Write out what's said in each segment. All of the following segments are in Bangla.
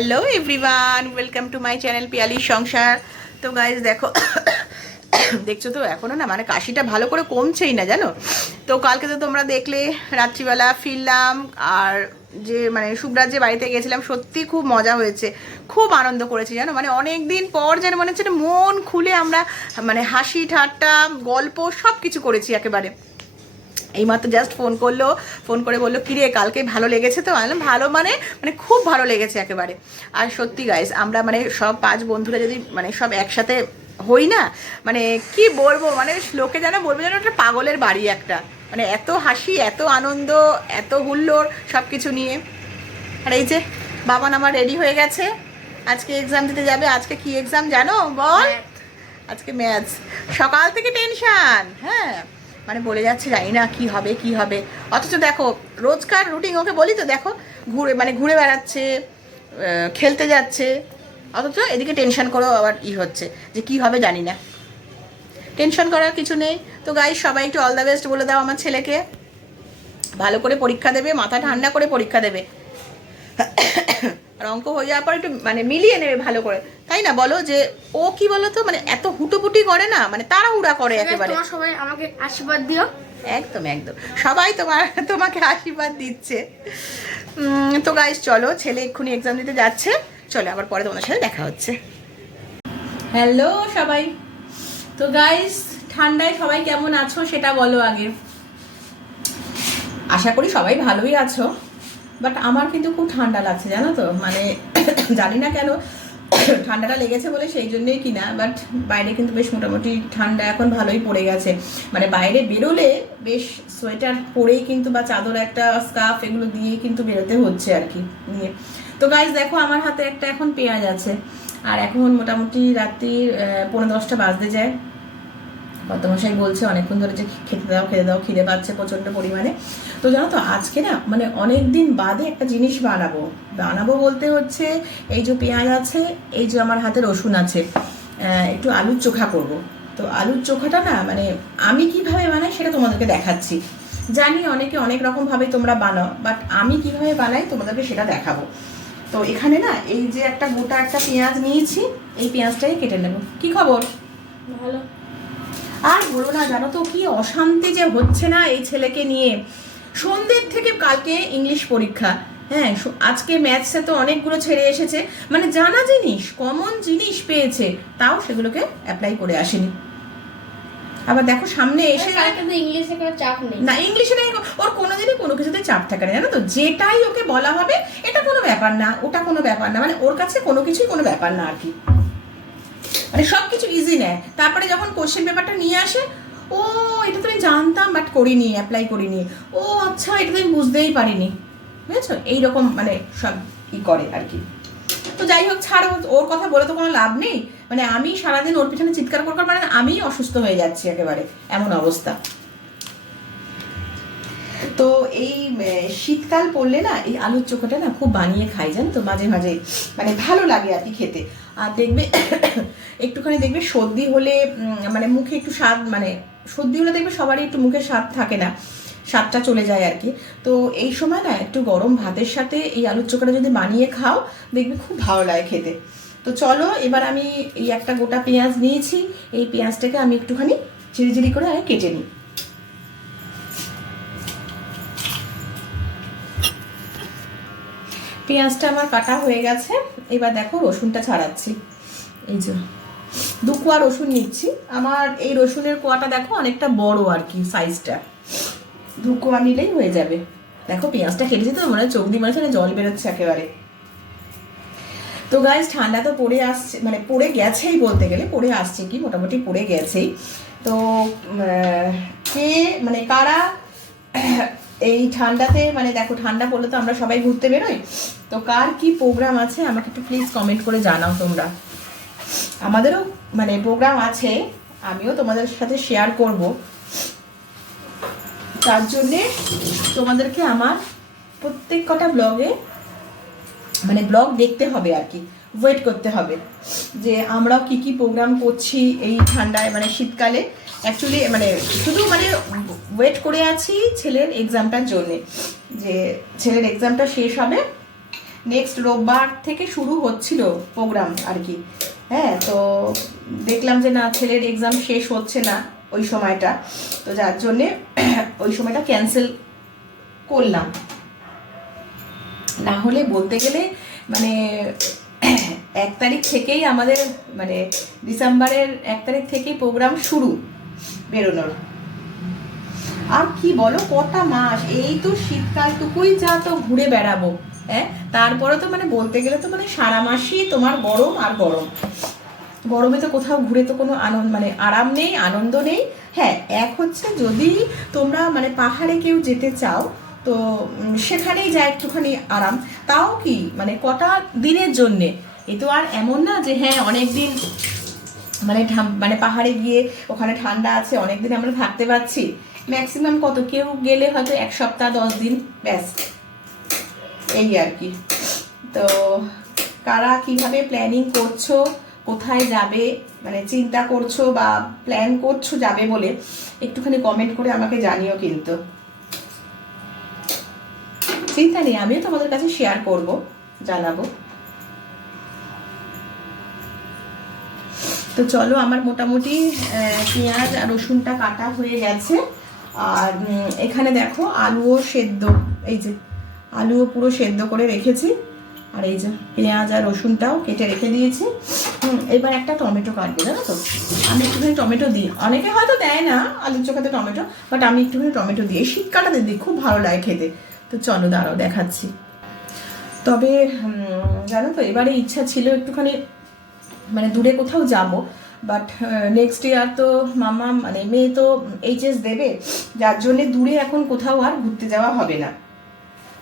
Hello everyone, welcome to my channel পিয়ালির সংসার। তো গাইজ দেখো, দেখছো তো এখনও না মানে কাশিটা ভালো করে কমছেই না, জানো তো। কালকে তো তোমরা দেখলে রাত্রিবেলা ফিরলাম, আর যে মানে শুভরাজ যে বাড়িতে গেছিলাম, সত্যি খুব মজা হয়েছে, খুব আনন্দ করেছি জানো। মানে অনেক দিন পর যেন মনে হচ্ছে মন খুলে আমরা মানে হাসি ঠাট্টা গল্প সব কিছু করেছি একেবারে। এইমাত্র জাস্ট ফোন করে বললো কিরে কালকে ভালো লেগেছে তো। আমি ভালো মানে মানে খুব ভালো লেগেছে একেবারে। আর সত্যি গাইস, আমরা মানে সব 5 বন্ধুরা যদি মানে সব একসাথে হই না, মানে কি বলবো, মানে লোকে যেন বলবে যেন একটা পাগলের বাড়ি একটা, মানে এত হাসি এত আনন্দ এত হুল্লোড় সব কিছু নিয়ে। আর এই যে বাবান আমার রেডি হয়ে গেছে, আজকে এক্সাম দিতে যাবে। আজকে কি এক্সাম জানো বল? আজকে ম্যাথস। সকাল থেকে টেনশান, হ্যাঁ মানে বলে যাচ্ছে জানি না কি হবে কি হবে। অথচ দেখো রোজকার রুটিন ওকে বলি তো, দেখো ঘুরে বেড়াচ্ছে, খেলতে যাচ্ছে, অথচ এদিকে টেনশন করেও আবার হচ্ছে যে কি হবে জানি না। টেনশন করার কিছু নেই। তো গাইস, সবাই একটু অল দ্য বেস্ট বলে দাও আমার ছেলেকে। ভালো করে পরীক্ষা দেবে, মাথা ঠান্ডা করে পরীক্ষা দেবে, আর অঙ্ক হয়ে যাওয়ার পর একটু মানে মিলিয়ে নেবে ভালো করে, তাই না বলো? যে ও কি বলো তো, মানে এত হুটোপুটি করে না, মানে তাড়াহুড়া করে একেবারে। সবাই আমাকে আশীর্বাদ দিও। একদম একদম, সবাই তোমাকে আশীর্বাদ দিচ্ছে। তো গাইস চলো, ছেলে এক্ষুনি এক্সাম দিতে যাচ্ছে, চলো আবার পরে তোমাদের সাথে দেখা হচ্ছে। হ্যালো সবাই। তো গাইস, ঠান্ডায় সবাই কেমন আছো সেটা বলো আগে। আশা করি সবাই ভালোই আছো, বাট আমার কিন্তু খুব ঠান্ডা লাগছে জানো তো। মানে জানি না কেন ঠান্ডাটা লেগেছে বলে সেই জন্যই কিনা, বাট বাইরে কিন্তু বেশ মোটামুটি ঠান্ডা এখন ভালোই পড়ে গেছে। মানে বাইরে বেরোলে বেশ সোয়েটার পরেই কিন্তু, বা চাদর একটা স্কার্ফ এগুলো দিয়েই কিন্তু বেরোতে হচ্ছে আর কি নিয়ে। তো গাইজ দেখো, আমার হাতে একটা এখন পেঁয়াজ আছে, আর এখন মোটামুটি রাত্রির 9:45 বাজতে যায়। কর্তামশাই বলছে অনেকক্ষণ ধরে যে খেতে দাও, খিদে পাচ্ছে প্রচণ্ড পরিমাণে। তো জানো তো আজকে না মানে অনেক দিন বাদে একটা জিনিস বানাবো বলতে হচ্ছে, এই যে পেঁয়াজ আছে, এই যে আমার হাতে রসুন আছে, একটু আলুর চোখা করব। তো আলুর চোখাটা না মানে আমি কিভাবে বানাই সেটা তোমাদেরকে দেখাচ্ছি। জানি অনেকে অনেক রকমভাবে তোমরা বানাও, বাট আমি কিভাবে বানাই তোমাদেরকে সেটা দেখাবো। তো এখানে না এই যে একটা গোটা একটা পেঁয়াজ নিয়েছি, এই পেঁয়াজটাই কেটে নেব। কি খবর? ভালো। আর বলো না, জানো তো কি অশান্তি যে হচ্ছে না এই ছেলেকে নিয়ে। সন্ধ্যের থেকে কালকে ইংলিশ পরীক্ষা, হ্যাঁ আজকে ম্যাথসে তো অনেকগুলো ছেড়ে এসেছে, মানে জানা জিনিস কমন জিনিস পেয়েছে, তাও সেগুলোকে অ্যাপ্লাই করে আসেনি। আবার দেখো সামনে এসে ইংলিশে কোনো চাপ নেই না, ইংলিশে নেই ওর কোনোদিনই কোনো কিছুতে চাপ থাকে না জানো তো। যেটাই ওকে বলা হবে এটা কোনো ব্যাপার না, ওটা কোনো ব্যাপার না, মানে ওর কাছে কোনো কিছুই কোনো ব্যাপার না আর কি। মানে সব কিছু ইজি নেয়। তারপরে যখন কোশ্চেন পেপারটা নিয়ে আসে, ও এটা তো আমি জানতাম বাট করিনি, অ্যাপ্লাই করিনি, ও আচ্ছা এটা তো আমি বুঝতেই পারিনি, বুঝেছো? এইরকম মানে সব করে আর কি। তো যাই হোক, ছাড়ো, ওর কথা বলে তো কোনো লাভ নেই। মানে আমি সারাদিন ওর পিছনে চিৎকার করবার মানে আমিই অসুস্থ হয়ে যাচ্ছি একেবারে, এমন অবস্থা। তো এই শীতকাল পড়লে না এই আলুর চোখাটা না খুব বানিয়ে খাই জানো তো, মাঝে মাঝে মানে ভালো লাগে আর কি খেতে। আর দেখবে একটুখানি দেখবে সর্দি হলে মানে মুখে একটু স্বাদ, মানে সর্দি হলে দেখবে সবারই একটু মুখে স্বাদ থাকে না, স্বাদটা চলে যায় আর কি। তো এই সময় না একটু গরম ভাতের সাথে এই আলুর চোখাটা যদি বানিয়ে খাও, দেখবে খুব ভালো লাগে খেতে। তো চলো এবার আমি এই একটা গোটা পেঁয়াজ নিয়েছি, এই পেঁয়াজটাকে আমি একটুখানি ঝিরিঝিরি করে আগে কেটে নিই। পেঁয়াজটা আমার কাটা হয়ে গেছে, এবার দেখো রসুনটা ছাড়াচ্ছি। এই যে 2 কোয়া রসুন নিচ্ছি। আমার এই রসুনের কোয়াটা দেখো অনেকটা বড় আর কি, সাইজটা 2 কোয়া নিলেই হয়ে যাবে। দেখো পেঁয়াজটা কেটেছি তো মনে হয় চোখ দিয়ে মানে জল বেরোচ্ছে একেবারে। তো গাইজ ঠান্ডা তো পড়ে আসছে, মানে পড়ে গেছেই বলতে গেলে, পড়ে আসছে কি মোটামুটি পড়ে গেছেই। তো কে মানে কারা এই ঠান্ডাতে, মানে দেখো ঠান্ডা পড়লে তো আমরা সবাই ঘুরতে বেরোই, তো কার কি প্রোগ্রাম আছে আমাকে একটু প্লিজ কমেন্ট করে জানাও তোমরা। আমাদেরও মানে প্রোগ্রাম আছে, আমিও তোমাদের সাথে শেয়ার করব, তার জন্যে তোমাদেরকে আমার প্রত্যেক কটা ব্লগে মানে ব্লগ দেখতে হবে আর কি, ওয়েট করতে হবে যে আমরাও কি কি প্রোগ্রাম করছি এই ঠান্ডায় মানে শীতকালে। অ্যাকচুয়ালি মানে শুধু মানে ওয়েট করে আছি ছেলের এক্সামটার জন্যে, যে ছেলের এক্সামটা শেষ হবে, নেক্সট রোববার থেকে শুরু হচ্ছিল প্রোগ্রাম আর কি। হ্যাঁ, তো দেখলাম যে না, ছেলের এক্সাম শেষ হচ্ছে না ওই সময়টা, তো যার জন্যে ওই সময়টা ক্যান্সেল করলাম। না হলে বলতে গেলে মানে 1 তারিখ থেকেই আমাদের মানে ডিসেম্বরের 1 তারিখ থেকেই প্রোগ্রাম শুরু বেরোনোর। আর কি বলো, কটা মাস, এই তো শীতকালটুকুই যা তো ঘুরে বেড়াবো। হ্যাঁ, তারপরে তো মানে বলতে গেলে তো মানে সারা মাসই তোমার গরম আর গরম। গরমে তো কোথাও ঘুরে তো কোনো আনন্দ মানে আরাম নেই, আনন্দ নেই। হ্যাঁ, এক হচ্ছে যদি তোমরা মানে পাহাড়ে কেউ যেতে চাও তো সেখানেই যা একটুখানি আরাম, তাও কি মানে কটা দিনের জন্যে। এ তো আর এমন না যে হ্যাঁ অনেক দিন মানে মানে পাহাড়ে গিয়ে ওখানে ঠান্ডা আছে অনেক দিন আমরা থাকতে পারছি। ম্যাক্সিমাম কত, কেউ গেলে হয়তো 1 সপ্তাহ 10 দিন, ব্যাস, এই আর কি। তো কারা কিভাবে প্ল্যানিং করছো, কোথায় যাবে মানে চিন্তা করছো বা প্ল্যান করছো যাবে বলে, একটুখানি কমেন্ট করে আমাকে জানিও। কিন্তু চিন্তা নেই, আমিও তোমাদের কাছে শেয়ার করব, জানাবো। তো চলো, আমার মোটামুটি পেঁয়াজ আর রসুনটা কাটা হয়ে গেছে। আর এখানে দেখো আলুও সেদ্ধ, এই যে আলুও পুরো সেদ্ধ করে রেখেছি। আর এই যে পেঁয়াজ আর রসুনটাও কেটে রেখে দিয়েছি। এবার একটা টমেটো কাটবো, জানো তো আমি একটুখানি টমেটো দিই, অনেকে হয়তো দেয় না আলুর চোখাতে টমেটো, বাট আমি একটুখানি টমেটো দিই, শীতকালটাতে দিই, খুব ভালো লাগে খেতে। তো চলো দাঁড়াও দেখাচ্ছি। তবে জানো তো এবারে ইচ্ছা ছিল একটুখানি মানে দূরে কোথাও যাব, বাট নেক্সট ইয়ার তো মামা মানে মেয়ে তো এইচএস দেবে, যার জন্যে দূরে এখন কোথাও আর ঘুরতে যাওয়া হবে না।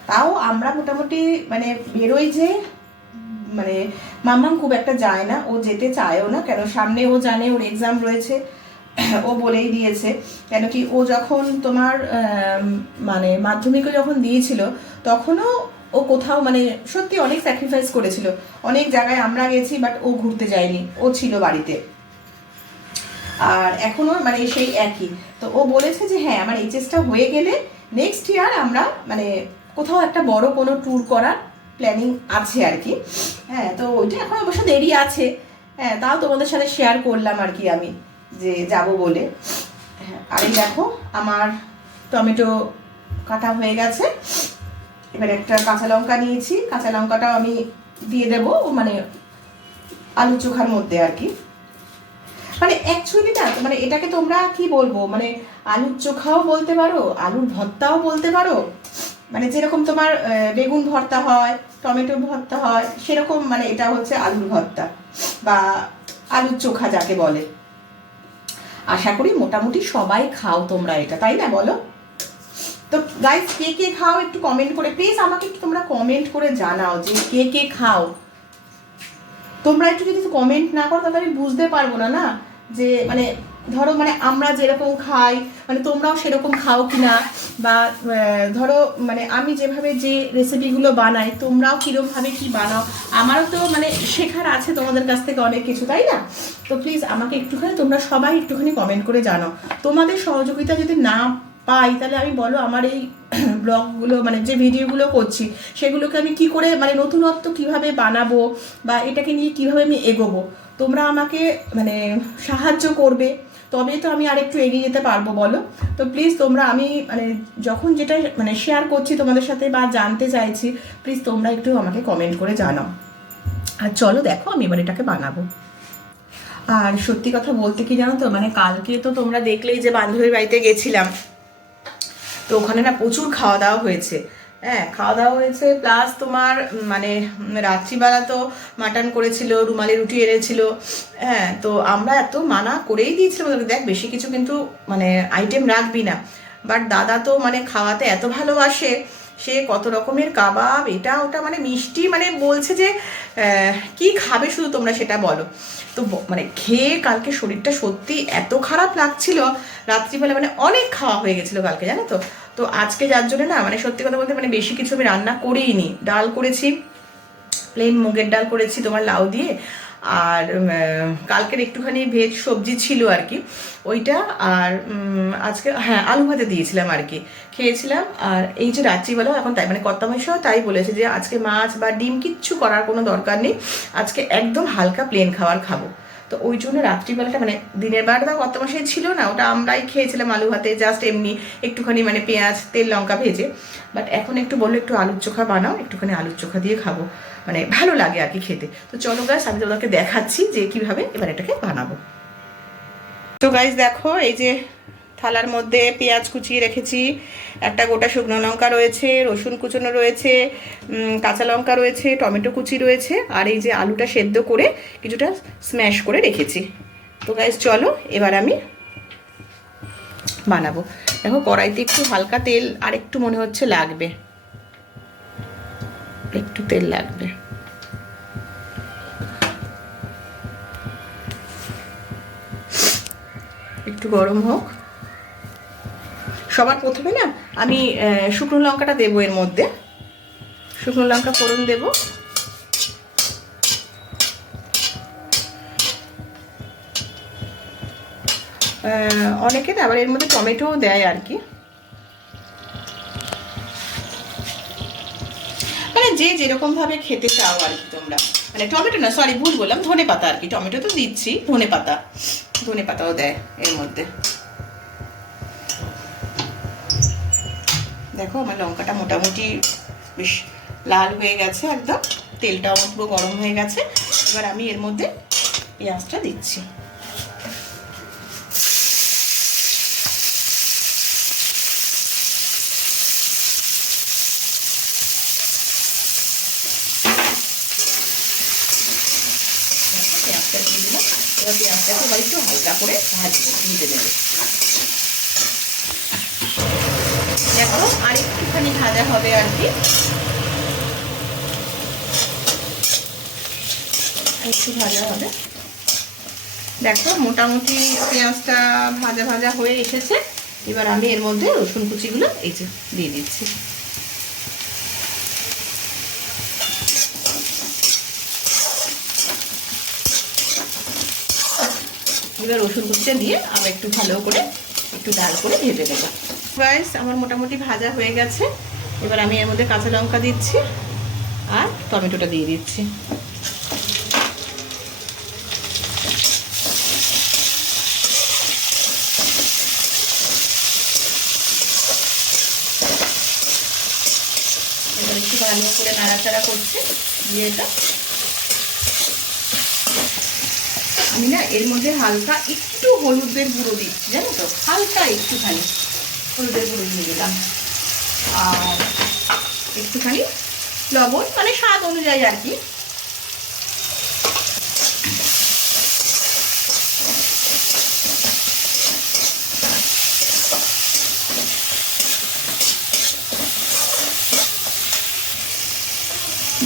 তাও আমরা মোটামুটি মানে বেরোই যে মানে মাম্মাম খুব একটা যায় না, ও যেতে চায়ও না, কেন সামনে ও জানে ওর এক্সাম রয়েছে, ও বলেই দিয়েছে। কেন কি ও যখন তোমার মানে মাধ্যমিকে যখন দিয়েছিল তখনও ও কোথাও মানে সত্যি অনেক স্যাক্রিফাইস করেছিল, অনেক জায়গায় আমরা গেছি, বাট ও ঘুরতে যায়নি, ও ছিল বাড়িতে। আর এখনও মানে সেই একই। তো ও বলেছে যে হ্যাঁ আমার এইচএসটা হয়ে গেলে নেক্সট ইয়ার আমরা মানে কোথাও একটা বড় কোনো ট্যুর করার প্ল্যানিং আছে আর কি। হ্যাঁ, তো ওইটা এখন অবশ্য দেরি আছে। হ্যাঁ, তাও তোমাদের সাথে শেয়ার করলাম আর কি আমি যে যাব বলে। হ্যাঁ, আর এই দেখো আমার টমেটো কাটা হয়ে গেছে। এবার একটা কাঁচা লঙ্কা নিয়েছি, কাঁচা লঙ্কাটাও আমি দিয়ে দেবো মানে আলু চোখার মধ্যে আর কি। মানে অ্যাকচুয়ালি না মানে এটাকে তোমরা কি বলবো, মানে আলুর চোখাও বলতে পারো, আলুর ভর্তাও বলতে পারো, মানে যেরকম তোমার বেগুন ভর্তা হয়, টমেটো ভর্তা হয়, সেরকম মানে এটা হচ্ছে আলুর ভর্তা বা আলুর চোখা যাকে বলে। আশা করি মোটামুটি সবাই খাও তোমরা এটা, তাই না বলো? তো গাইস, কে কে খাও একটু কমেন্ট করে প্লিজ আমাকে একটু তোমরা কমেন্ট করে জানাও যে কে কে খাও। তোমরা একটু যদি কমেন্ট না করো তাহলে আমি বুঝতে পারবো না না যে মানে ধরো মানে আমরা যেরকম খাই মানে তোমরাও সেরকম খাও কিনা, বা ধরো মানে আমি যেভাবে যে রেসিপিগুলো বানাই তোমরাও কীরকমভাবে কি বানাও, আমারও তো মানে শেখার আছে তোমাদের কাছ থেকে অনেক কিছু, তাই না? তো প্লিজ আমাকে একটুখানি তোমরা সবাই একটুখানি কমেন্ট করে জানাও। তোমাদের সহযোগিতা যদি না পাই তাহলে আমি বলো আমার এই ব্লগগুলো মানে যে ভিডিওগুলো করছি সেগুলোকে আমি কি করে মানে নতুনত্ব কিভাবে বানাবো বা এটাকে নিয়ে কিভাবে আমি এগোবো, তোমরা আমাকে মানে সাহায্য করবে, তবেই তো আমি আরেকটু এগিয়ে যেতে পারবো বলো। তো প্লিজ তোমরা আমি মানে যখন যেটা মানে শেয়ার করছি তোমাদের সাথে বা জানতে চাইছি, প্লিজ তোমরা একটু আমাকে কমেন্ট করে জানাও। আর চলো দেখো আমি এবার এটাকে বানাবো। আর সত্যি কথা বলতে কি জানো তো মানে কালকে তো তোমরা দেখলেই যে বান্ধবীর বাড়িতে গেছিলাম, তো ওখানে না প্রচুর খাওয়া দাওয়া হয়েছে। হ্যাঁ, খাওয়া দাওয়া হয়েছে প্লাস তোমার মানে রাত্রিবেলা তো মাটন করেছিল, রুমালি রুটি এনেছিল। হ্যাঁ, তো আমরা এত মানা করেই দিয়েছিলাম দেখ বেশি কিছু কিন্তু মানে আইটেম রাখবি না, বাট দাদা তো মানে খাওয়াতে এত ভালোবাসে, সে কত রকমের কাবাব এটা ওটা মানে মিষ্টি মানে বলছে যে কি খাবে শুধু তোমরা সেটা বলো। তো মানে খেয়ে কালকে শরীরটা সত্যি এত খারাপ লাগছিল রাত্রিবেলা, মানে অনেক খাওয়া হয়ে গেছিলো কালকে, জানো তো। তো আজকে যার জন্য না মানে সত্যি কথা বলতে মানে বেশি কিছু আমি রান্না করিনি, ডাল করেছি, প্লেন মুগের ডাল করেছি তোমার লাউ দিয়ে, আর কালকের একটুখানি ভেজ সবজি ছিল আর কি, ওইটা। আর আজকে হ্যাঁ আলু ভাতে দিয়েছিলাম আর কি, খেয়েছিলাম। আর এই যে রাত্রিবেলাও এখন তাই মানে কর্তামশাইও তাই বলেছে যে আজকে মাছ বা ডিম কিচ্ছু করার কোনো দরকার নেই, আজকে একদম হালকা প্লেন খাবার খাবো। তো ওই জন্য রাত্রিবেলাটা মানে দিনের বেলাটা কর্তামশাই ছিল না, ওটা আমরাই খেয়েছিলাম আলু ভাতে, জাস্ট এমনি একটুখানি মানে পেঁয়াজ তেল লঙ্কা ভেজে। বাট এখন একটু বললো একটু আলুর চোখা বানাও, একটুখানি আলুর চোখা দিয়ে খাবো, মানে ভালো লাগে আর কি খেতে। তো চলো গাইস আমি তোমাদেরকে দেখাচ্ছি যে কিভাবে এবার এটাকে বানাবো। তো গাইস দেখো এই যে থালার মধ্যে পেঁয়াজ কুচিয়ে রেখেছি, একটা গোটা শুকনো লঙ্কা রয়েছে, রসুন কুচনো রয়েছে, কাঁচা লঙ্কা রয়েছে, টমেটো কুচি রয়েছে, আর এই যে আলুটা সেদ্ধ করে কিছুটা স্ম্যাশ করে রেখেছি। তো গাইস চলো এবার আমি বানাবো। দেখো কড়াইতে একটু হালকা তেল আর একটু মনে হচ্ছে লাগবে, একটু তেল লাগবে। একটু গরম হোক। সবার প্রথমে না আমি শুকনো লঙ্কাটা দেবো এর মধ্যে, শুকনো লঙ্কা ফোড়ন দেব। অনেকে না আবার এর মধ্যে টমেটোও দেয় আর কি, মানে যে যেরকম ভাবে খেতে চাও আর কি তোমরা। মানে টমেটো না, সরি ভুল বললাম, ধনে পাতা আর কি, টমেটো তো দিচ্ছি, ধনে পাতা, ধনে পাতাও দেয় এর মধ্যে। দেখো আমার লঙ্কাটা মোটামুটি বেশ লাল হয়ে গেছে, একদম তেলটাও পুরো গরম হয়ে গেছে। এবার আমি এর মধ্যে পেঁয়াজটা দিচ্ছি। পেঁয়াজটা দিয়ে দিলাম, এবার পেঁয়াজটাকে এবার একটু হালকা করে ভেজে নেবে। দেখো আর একটুখানি ভাজা হবে আর কি, একটু ভাজা হবে। দেখো মোটামুটি পেঁয়াজটা ভাজা ভাজা হয়ে এসেছে। এবার আমি এর মধ্যে রসুন কুচিগুলো এই যে দিয়ে দিচ্ছি। এবার রসুন কুচিটা দিয়ে আমি একটু ভালো করে একটু লাল করে ভেজে নেব। গাইস আমার মোটামুটি ভাজা হয়ে গেছে। এবার আমি এর মধ্যে কাঁচা লঙ্কা দিচ্ছি আর টমেটোটা দিয়ে দিচ্ছি। এবার একটু ভালো করে নাড়াচাড়া করছি দিয়ে এটা আমি না এর মধ্যে হালকা একটু হলুদের গুঁড়ো দিচ্ছি, জানো তো, হালকা একটুখানি হলুদের গুঁড়ো দিয়ে দিলাম, আর একটুখানি লবণ মানে স্বাদ অনুযায়ী আর কি।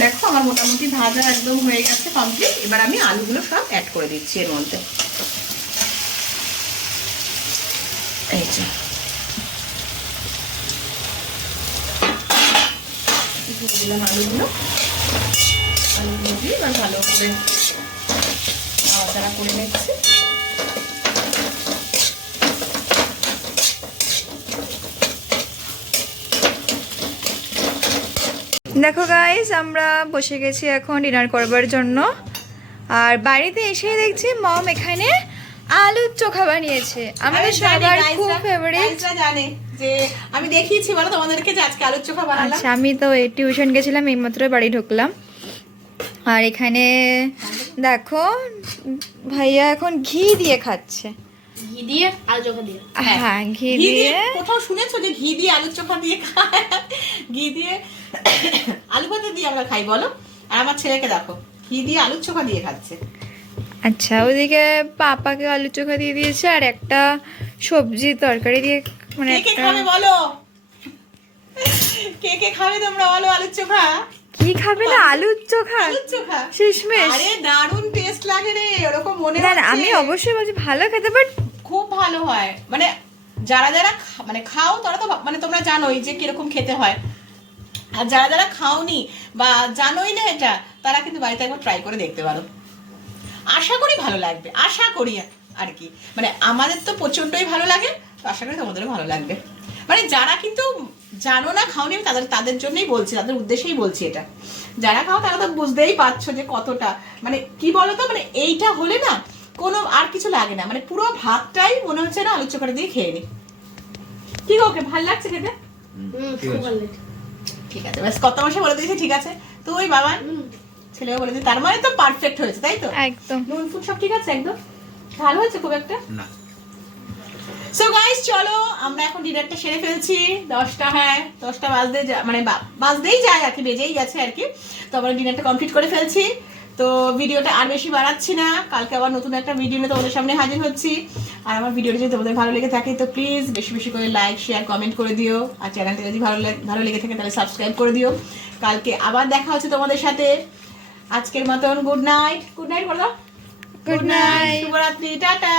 দেখো আমার মোটামুটি ভাজা একদম হয়ে গেছে কমপ্লিট। এবার আমি আলুগুলো সব অ্যাড করে দিচ্ছি এর মধ্যে। এই যে দিয়ে দিলাম আলুগুলো, আলুগুলো দিয়ে এবার ভালো করে নাড়াচাড়া করে নিচ্ছি। দেখো গাইস আমরা বসে গেছি এখন ডিনার করবার জন্য, আর বাড়িতে এসেই দেখছি মম এখানে আলুর চোখা বানিয়েছে, আমাদের সবার খুব ফেভারিট। জানে যে আমি দেখিয়েছি বলো তোমাদেরকে যে আজকে আলুর চোখা বানালাম। আচ্ছা আমি তো টিউশন গেছিলাম, এইমাত্র বাড়ি ঢুকলাম। আর এখানে দেখো ভাইয়া এখন ঘি দিয়ে খাচ্ছে। ঘি দিয়ে আলু চোখা দিয়ে? হ্যাঁ ঘি দিয়ে। কোথাও শুনেছো যে ঘি দিয়ে আলুর চোখা দিয়ে খায়? ঘি দিয়ে আলু ভাতে দিয়ে আমরা খাই বলো? আর আমার ছেলেকে দেখো ঘি দিয়ে আলুর চোখা দিয়ে খাচ্ছে। আচ্ছা ওইদিকে পাপাকে আলু চোখা দিয়ে দিয়েছে আর একটা সবজি তরকারি দিয়ে, মানে কে কে খাবে বলো? কে কে খাবে তোমরা বলো আলুর চোখা? কি খাবে না আলুর চোখা? আলুর চোখা শেষমেশ আরে দারুণ টেস্ট লাগে রে, ওরকম মনে না হচ্ছে। আমি অবশ্যই বলছি ভালো খেতে, বাট খুব ভালো হয়, মানে যারা যারা মানে খাও তারা তো মানে তোমরা জানোই যে কিরকম খেতে হয়, আর যারা যারা খাওনি বা জানোই না এটা তারা কিন্তু বাড়িতে একবার ট্রাই করে দেখতে পারো। আশা করি ভালো লাগবে, আশা করি আর কি। মানে আমাদের তো প্রচণ্ডই ভালো লাগে, তো আশা করি তোমাদেরও ভালো লাগবে। মানে যারা কিন্তু জানো না, খাওনি, আমি তাদের জন্যই বলছি, তাদের উদ্দেশ্যেই বলছি এটা। যারা খাও তারা তো বুঝতেই পারছো যে কতটা, মানে কি বলতো, মানে এইটা হলে না কোনো আর কিছু লাগে না, মানে পুরো ভাতটাই মনে হচ্ছে না আলুর চোখাটা দিয়ে খেয়ে নি। কি গো, ওকে ভালো লাগছে খেতে? খুব ভালো লাগে। ঠিক আছে, ব্যাস কত মাসে বলে দিয়েছি, ঠিক আছে। তো ওই বাবা ছেলেও বলে দিয়েছে, তার মানে তো পারফেক্ট হয়েছে, তাই তো? একদম। নুন ফুড সব ঠিক আছে একদম? ভালো হয়েছে খুব একটা না। সো গাইস চলো আমরা এখন ডিনারটা সেরে ফেলছি। 10টা, হ্যাঁ 10টা বাজতে মানে বাজতেই যায় আর কি, বেজেই গেছে আর কি। তো আমরা ডিনারটা কমপ্লিট করে ফেলছি। তো ভিডিওটা আর বেশি বাড়াচ্ছি না, কালকে আবার নতুন একটা ভিডিও নিয়ে তোমাদের সামনে হাজির হচ্ছি। আর আমার ভিডিওটা যদি তোমাদের ভালো লেগে থাকে তো প্লিজ বেশি বেশি করে লাইক শেয়ার কমেন্ট করে দিও। আর চ্যানেলটা যদি ভালো লেগে থাকে তাহলে সাবস্ক্রাইব করে দিও। কালকে আবার দেখা হচ্ছে তোমাদের সাথে। আজকের মতন গুড নাইট, গুড নাইট বলো। Good night. শুভরাত্রি, টাটা।